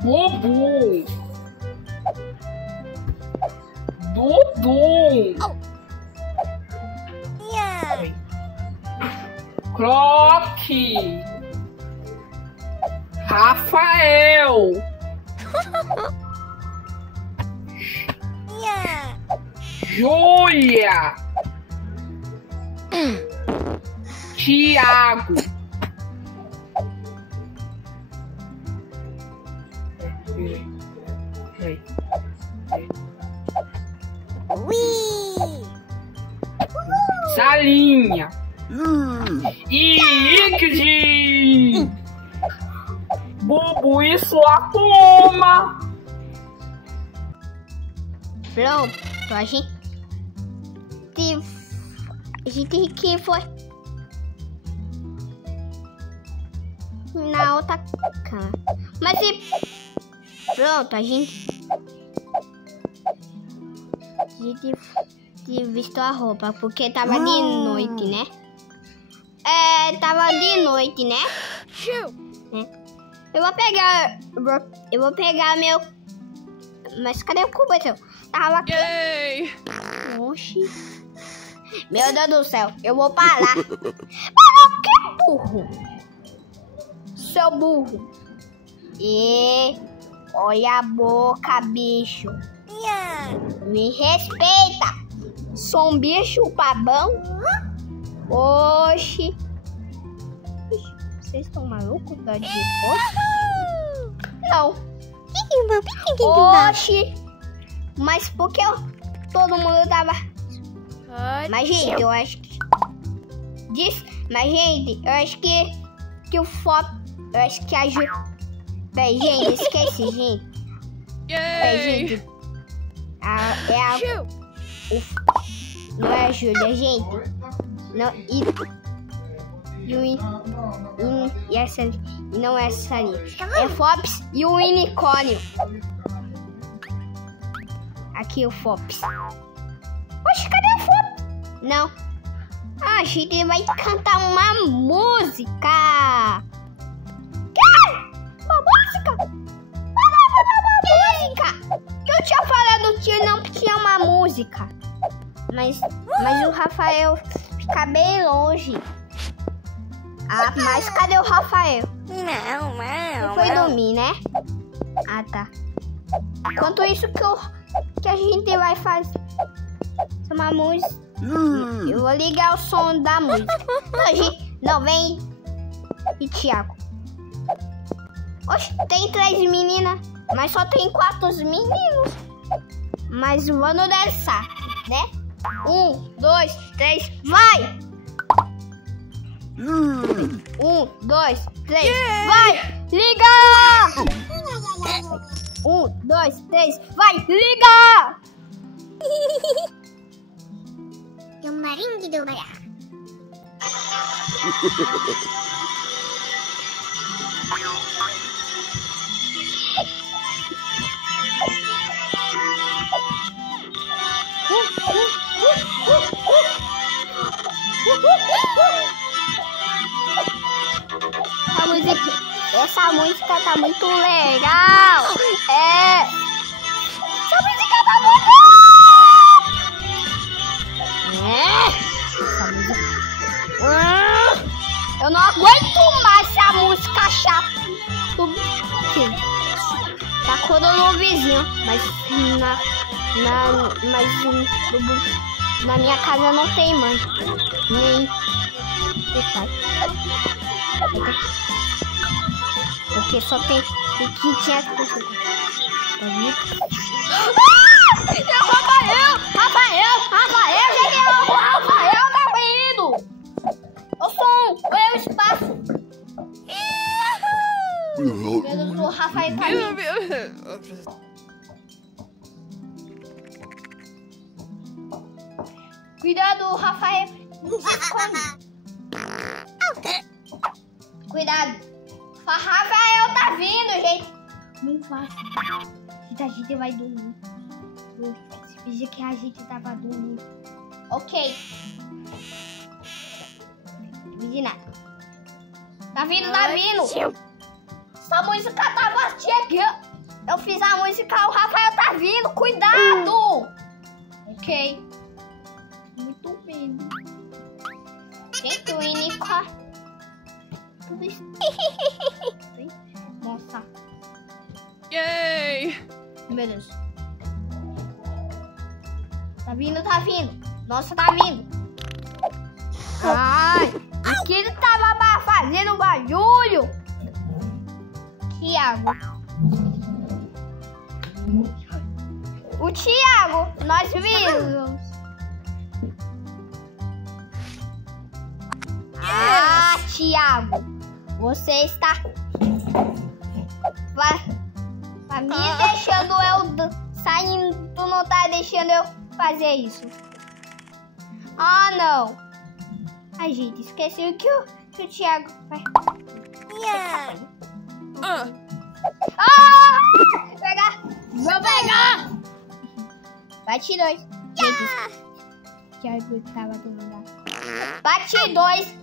Bubu. Dudu. Croque. Rafael. Júlia. Tiago. Salinha. Ike. Bubu e sua turma. Pronto, a gente que foi na outra cama. Mas pronto, a gente vestiu a roupa porque tava de noite, né? Tava de noite, né? Eu vou pegar meu. Mas cadê o cobertor? Tava aqui. Oxi. Meu Deus do céu, eu vou parar. Para que burro? Seu burro. E olha a boca, bicho. Me respeita. Sou um bicho babão. Oxi. Vocês estão malucos da de Não. Oxi. Mas porque todo mundo tava. Mas gente, eu acho que. Mas gente, eu acho que o foto. Eu acho que a Ju. Peraí, gente, esqueci, gente. Gente. Não é a Júlia, gente. Não, e essa não é essa ali. É Fops e o unicórnio. Aqui o Fops. Oxe, cadê o Fops? Não. A gente vai cantar uma música. Uma música? Uma música! Eu tinha falado que não tinha uma música. Mas o Rafael fica bem longe. Ah, mas cadê o Rafael? Não. Foi dormir, né? Ah, tá. Enquanto isso que a gente vai fazer uma música. Eu vou ligar o som da música. Não, vem. E Tiago. Oxe, tem 3 meninas, mas só tem 4 meninos. Mas vamos dançar, né? 1, 2, 3, vai! 1, 2, 3, vai! Liga! 1, 2, 3, vai! Liga! Essa música tá muito legal. Essa música tá muito essa música. Eu não aguento mais essa música chata. Tá acordando o vizinho, mas na minha casa não tem mãe, nem pai. Porque só tem que tinha que fazer. Rafael, gente, o Rafael tá vindo. O som, o espaço. Meu Deus, o Rafael tá vindo. Cuidado, Rafael. Cuidado. Rafael tá vindo, gente. Não vai. A gente vai dormir. Se fingir que a gente tava dormindo. Ok. de nada. Tá vindo, tá vindo. Essa música tava chegando. Eu fiz a música, o Rafael tá vindo. Cuidado. Ok. Muito bem. Gente, o Inico. Tudo isso. Nossa. Yay! Meu Deus. Tá vindo, tá vindo. Nossa, tá vindo. Ai, o que ele tava fazendo barulho? Thiago. O Thiago, nós vimos. Ah, Thiago, você está vai me deixando eu saindo, tu não tá deixando eu fazer isso. Ah, não. Ai, gente, esqueci que o Thiago vai. Ah! Pegar! Vou pegar! Bate 2. Thiago tava do lugar. Bate 2.